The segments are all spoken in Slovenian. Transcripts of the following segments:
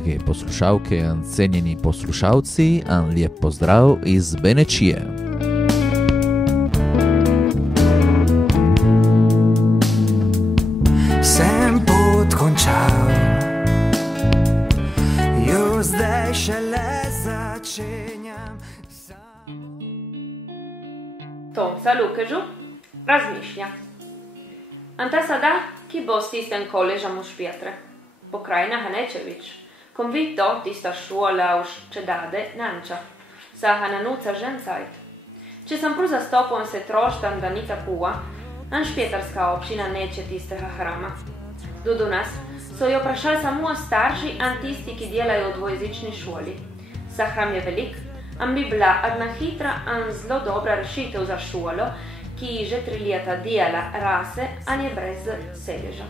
drage poslušalke in cenjeni poslušalci, en lep pozdrav iz Benečije. Sem pot končal, jo zdaj šele začenjam. Tonca Lukežu, razmišlja. Anta sada, ki bo stistem koležam u špjetre. Pokrajina Hanečević, convinto tista šuola už čedade nanča. Sa hananuca žencajt. Če sam pru zastopom se troštam da nita pua, an špjetarska općina neće tisteha hrama. Dudu nas, so jo prašal samo starši an tisti, ki djelaju u dvojezični šuoli. Sa hram je velik, an bi bila adna hitra an zelo dobra rešitev za šuolo, ki že 3 leta dijala rase, an je brez sedeža.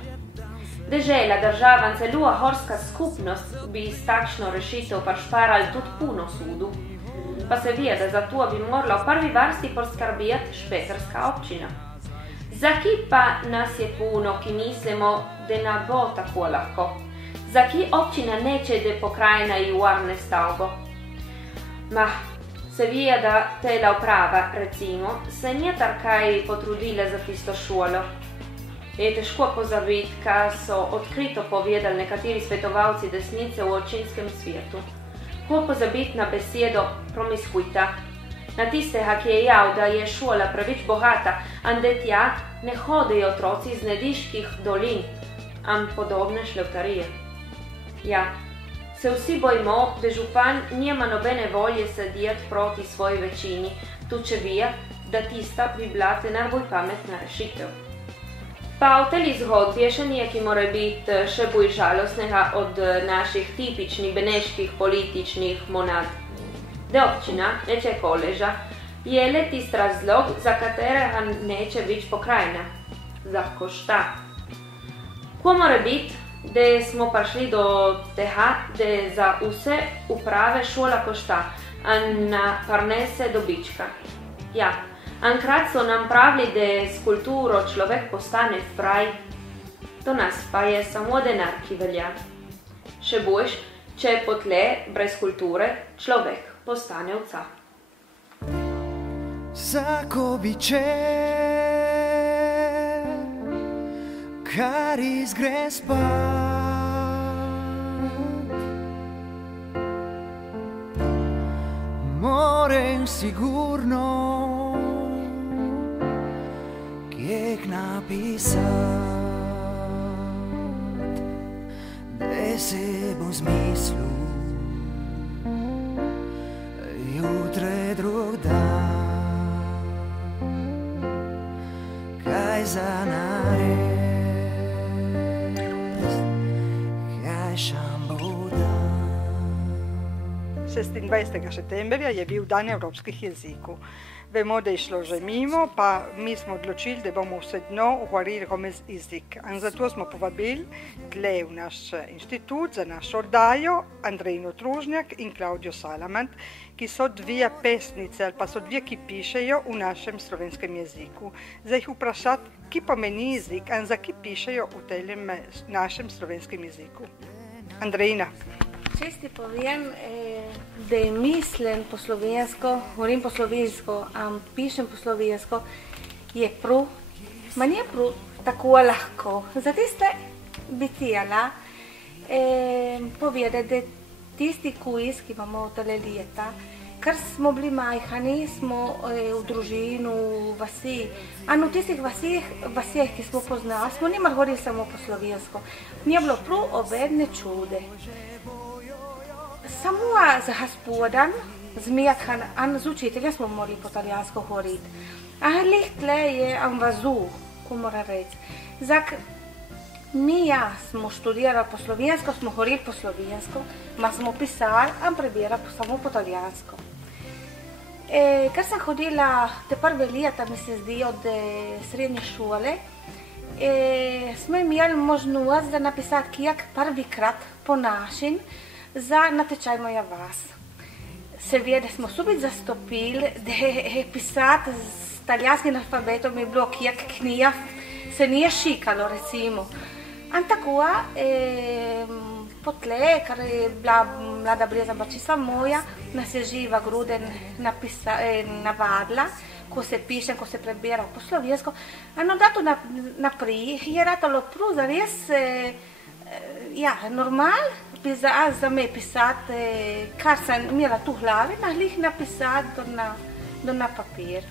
Dežela, država in celua horska skupnost bi s takšno rešitev pa šparali tudi puno sudu. Pa se vije, da za to bi morala v prvi vrsti poskrbjeti špetarska općina. Zaki pa nas je puno, ki mislimo, da ne bo tako lahko? Zaki općina neće, da pokrajina i uarne stavbo? Se vije, da tela uprava, recimo, se nije tarkaj potrudila za tisto šuolo. Je težko pozabiti, kaj so odkrito povedali nekateri svetovalci desnice v občinskem svetu. Ko pozabiti na besedo promiskuita, na tistega, ki je jav, da je šola pravič bogata, an da tja ne hodejo otroci iz Nediških dolin, an podobne šlevtarije. Ja, se vsi bojimo, da župan nima nobene volje sedjeti proti svoji večini, tu če vije, da tista bi bila te najbolj pametna rešitev. Pa v teli zgodbi je še nije, ki mora biti še bolj žalostnega od naših tipičnih beneških političnih monad. Da občina neće koleža je le tist razlog, za katerega neće biti pokrajina. Za košta. Ko mora biti, da smo prišli do tega, da za vse uprave šola košta, a na parnese dobička. Ja. Ankrat so nam pravili, da s kulturo človek postane fraj. To nas pa je samo denar, ki velja. Še boljš, če potle brez kulture človek postane ovca. Vsako biče, kar izgre spat, morem sigurno kjek napisat, da se bom zmislil jutre drug dan, kaj za narediti, kaj šam bo dan. 26. septembrja je bil dan evropskih jezikov. Vemo, da je šlo že mimo, pa mi smo odločili, da bomo vse dno govorili jezik. In zato smo povabili tle v naš inštitut za našo oddajo Andreino Trusgnach in Claudio Salamant, ki so 2 pesnice ali pa so 2, ki pišejo v našem slovenskem jeziku. Za jih vprašati, ki pomeni jezik in za ki pišejo v tem našem slovenskem jeziku. Andreina. Česti povem, da mislim po slovensko, govorim po slovensko, pišem po slovensko, je prav, manj je prav tako lahko. Zato ste bi htjela povedati, da tisti kviz, ki imamo v tele leta, ker smo bili majhani, smo v družini, v vasi, a v tistih vasih, ki smo poznali, smo nimali govorili samo po slovensko. Mi je bilo prav obedne čude. Samo z gospodom, z Methan, z učiteljem smo morali po italijansko govoriti. A tle je vazu, ko mora reči. Mi smo študirali po slovensko, smo govorili po slovensko, ma smo pisali, prebirali samo po italijansko. Ker sem hodila te prve leta, mi se zdi, od srednje šole, smo imeli možnost, da napisati kjak prvikrat po našim, za natečaj moja vas. Seveda smo subit zastopili, da je pisati s italijanskim alfabetom je bilo kjak knjiga, se nije šikalo, recimo. An tako, potlej, ker je bila mlada breza pa čisto moja, nas je živa gruden navadila, ko se piše, ko se prebira po slovensko. Hanno dato naprej, je ratalo prav zares, normal, za me pisati, kar sem imela tu v glavi, nahlih napisati na papir.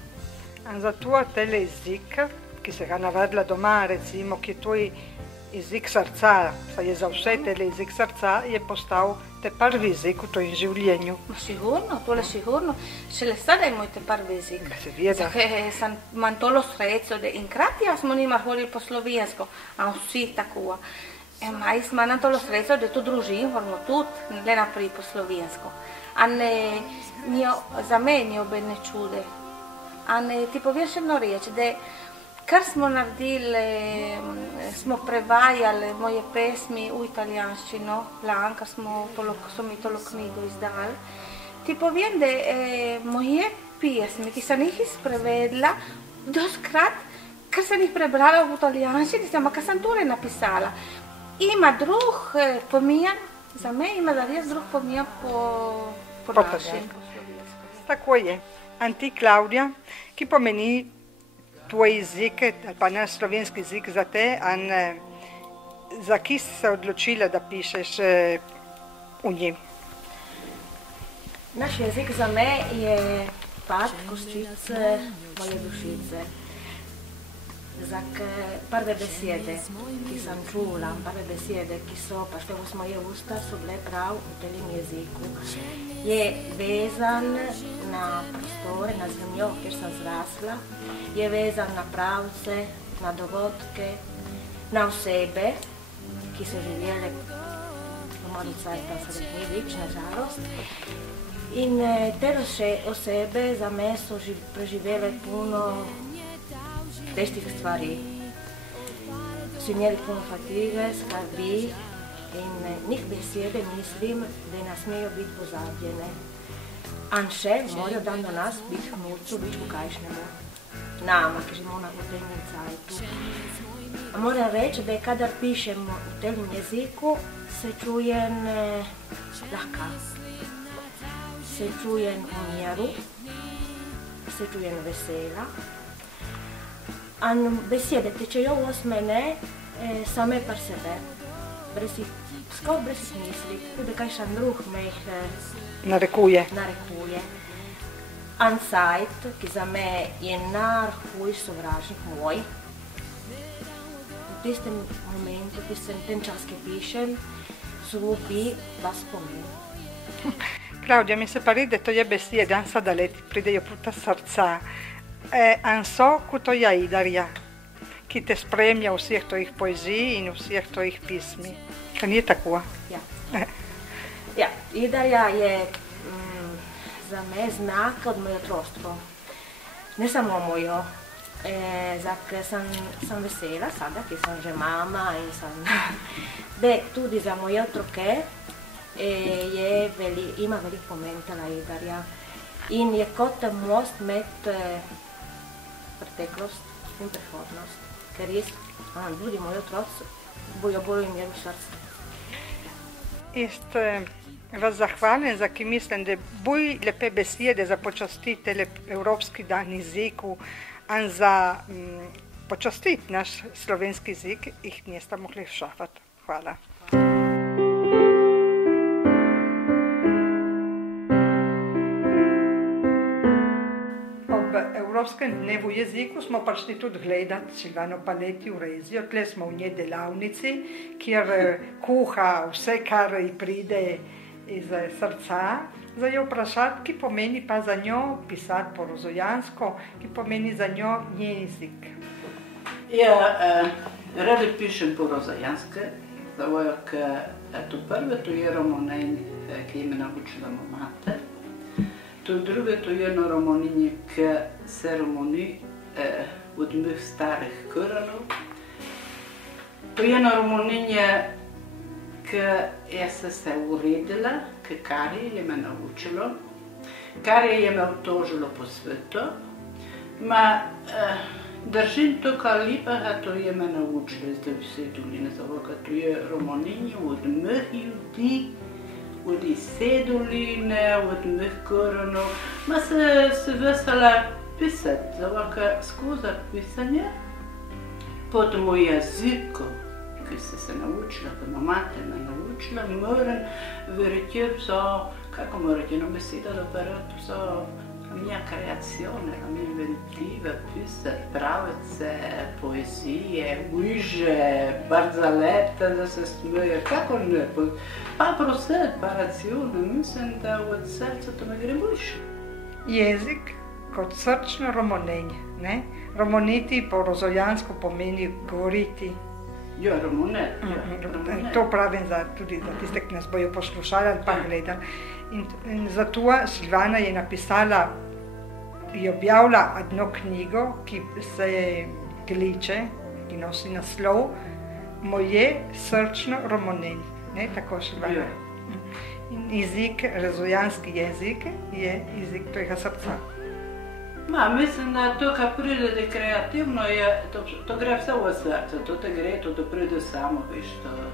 Za tvoj tele jezik, ki se ga navadila doma, recimo, ki je tvoj jezik srca, saj je za vse tele jezik srca, je postal te prvi jezik v tvojem življenju. Sigurno, tole sigurno. Šele sada je moj te prvi jezik. Seveda. Sam imam tolo srečo, da enkrat jaz smo njima govorili po slovensko, a vsi tako. Jaz imam tolo srečo, da to družim, moramo tudi, ne naprej po slovensko. Za me je obedne čude. Ti poveš jedno reč, da kar smo naredili, smo prevajali moje pesmi v italijanščino, lani, ker so mi tolo knjigo izdali. Ti povem, da moje pesmi, ki sem jih izprevedla, doskrat, ker sem jih prebrala v italijanščini, ampak ker sem tole napisala. Ima drug pomen, za me ima zares drug pomen po naši. Tako je. Ti, Claudia, ki pomeni tvoj jezik, ali pa naš slovenski jezik za te, za ki si se odločila, da pišeš v njim? Naš jezik za me je pad koščice moje dušice. Za prve besede, ki sem čula, prve besede, ki so prišle v moje usta, so bile prav v tem jeziku. Je vezan na prostore, na zemljo, kjer sem zrasla, je vezan na pravce, na dogodke, na osebe, ki so živele domov cajta sred ni več, na žalost. In te osebe za me so preživele puno težkih stvari. So imeli puno fatige, skrbi in njih besede mislim, da ne smejo biti pozabljene. A še morajo dan do nas biti hnucu, biti pokajšnjemu. Nama, ki živimo na tem cajtu. Moram reči, da kadar pišem v tem jeziku, se čujem lahka. Se čujem v miru, se čujem vesela. Besede tečejo v mene same per sebe, skoraj brez misli, tudi kakšen drug me jih narekuje. Cajt, ki za me je najhujši sovražnik moj, v tistem momentu, v tem čas, ki pišem, subi vas spomin. Claudia, mi se pare da tvoje besede sada leti pridejo puta srca. So kot tvoja Idarja, ki te spremlja v vseh tvojih poezij in v vseh tvojih pismi. Kaj ni tako? Ja, Idarja je za me znak od moje otroštvo. Ne samo mojo, sem vesela sada, ki sem že mama in da tudi za moje otroke ima velik pomen ta Idarja. In je kot most med preteklost in prihodnost, ker res tudi moji otroci bojo bolj imeli v srcu. Vas zahvalim, za ki mislim, da bolj lepe besede za počastiti Evropski dan jeziku in za počastiti naš slovenski jezik, jih niste mogli šafati. Hvala. V Evropskem dnevu jeziku smo prišli tudi gledati Silvano Paletti v Rezijo. Tle smo v njej delavnici, kjer kuha vse, kar ji pride iz srca. Za jo vprašati, ki pomeni pa za njo pisati po rozojansko, ki pomeni za njo njen jezik. Rada pišem po rozojanske, zato ker to prve, to je romonin, ki me naučila moja mater. To druge, to je jedno romoninje, ki se romoni od mojih starih korenov. To je jedno romoninje, ki jaz se uredila, ki Kari je me naučilo. Kari je me obtožilo po svetu. Držim toka lepega, to je me naučilo zdaj vse doline, zato to je romaninje od mojih ljudi, od vse doline, od mojih korenov. Ma se vesela pisati, zato skozi pisanje, pod moj jeziku, ki se naučila, ki me mati me naučila, moram verjeti, kako morate eno besedo doberati, la mia creazione, la mia inventiva, pisati pravice, poezije, uiže, barzalete, da se smeje, kako ne, pa prosed, pa racione, mislim, da od srca to me gre boljše. Jezik kot srčno romonenje, ne? Romoniti po rozojansko pomeni govoriti. Ja, romonet. To pravim tudi za tiste, ki nas bojo poslušali ali pa gledali. In zato Silvana je napisala, je objavila eno knjigo, ki se kliče, ki nosi naslov Moje srčno romonenje. Ne, tako Silvana. In jezik, rozojanski jezik je jezik tvojega srca. Mislim, da to, kar pride kreativno, to gre vse v srce, to te gre, to pride samo, veš,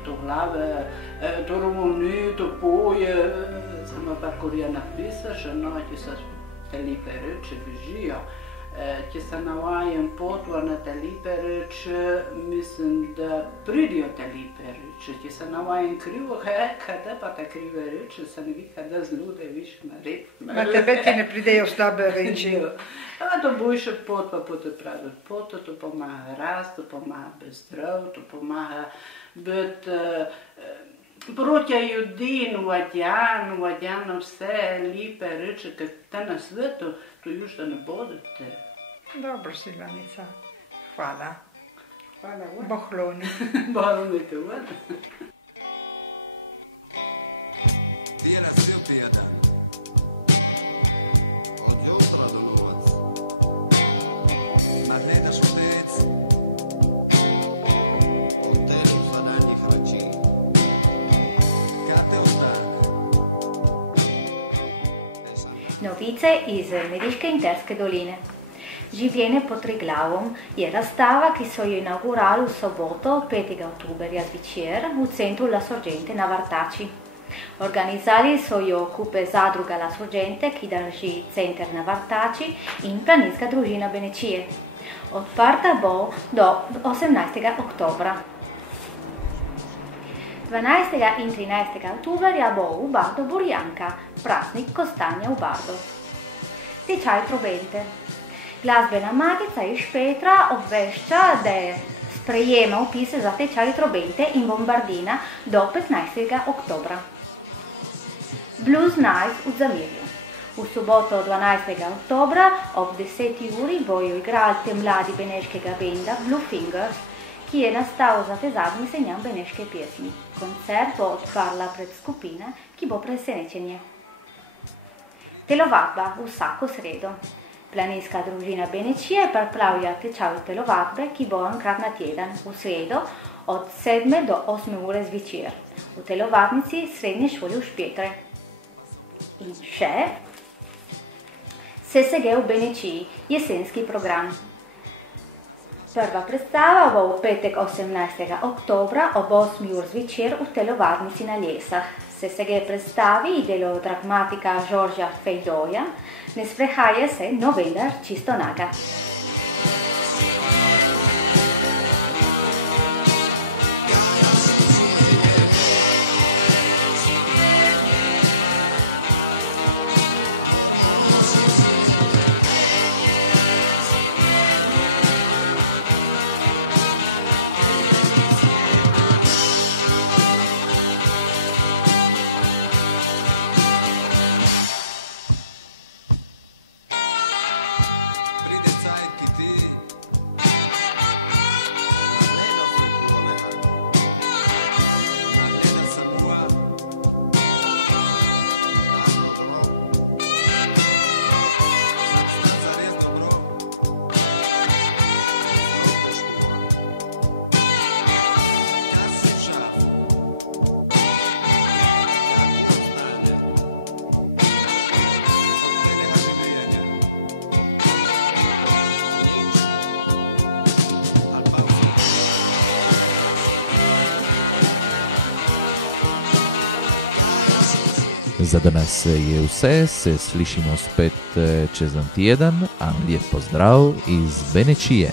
to glave, to romoni, to poje, samo pa, ko je napisaš, ti se te lepe reči bežijo, ki se navajam potva na te lepe reči, mislim, da pridijo te lepe reči, ki se navajam krivo, kada pa te krive reči, se ne vi kada zlude, viš, Na tebe ti ne pridejo slabe reči. To boljše potva pravi pot, to pomaga rast, to pomaga biti zdrav, to pomaga biti proti ljudem, vadjan, vse lepe reči, ki te na svetu, to još da ne bodete. Dobro, Silvanica. Hvala. Hvala. Bohloni. Bohloni te vod. Gdje nas je tjedan? Od jutra do novac. A ne daš utec? Oddajo za danjih reči. Kad te ostane? Novice iz Nediške in Terske doline. Življenje pod Triglavom je razstava, ki so jo inaugurali v soboto, 5. oktoberja zvečer v centru La Sorgente na Vrtači. Organizali so jo kupe zadruga La Sorgente, ki drži center na Vrtači, in planinska družina Benečije. Odprta bo do 18. oktobra. 12. in 13. oktoberja bo v Bardo Burjanka, praznik kostanja v Bardo. Tečaj trobente. Glasbena matica iz Petra obvešča, da sprejema upise za tečaj trobente in bombardina do 15. oktobra. Blues Night v Zamirju. V soboto 12. oktobra ob 10. uri bojo igrali mladi beneškega benda Blue Fingers, ki je nastal za te zadnji senjam beneške pjesmi. Koncert bo odprla predskupina, ki bo presenečenje. Telovadba vsako sredo. Planinska družina Benečije pripravlja tečaj telovadbe, ki bo enkrat na teden v sredo od 7. do 8. ure zvečer v telovadnici srednje šole v Špetre. In še SSG v Benečiji, jesenski program. Prva predstava bo v petek 18. oktobra ob 8. ur zvečer v telovadnici na Lesah. SSG predstavi delo dramatika Žorža Fejdoja, Ne sprehaja se november čisto naga. Pride cajt Za danas je vse, se slišimo spet čez en teden. Lijep pozdrav iz Benečije.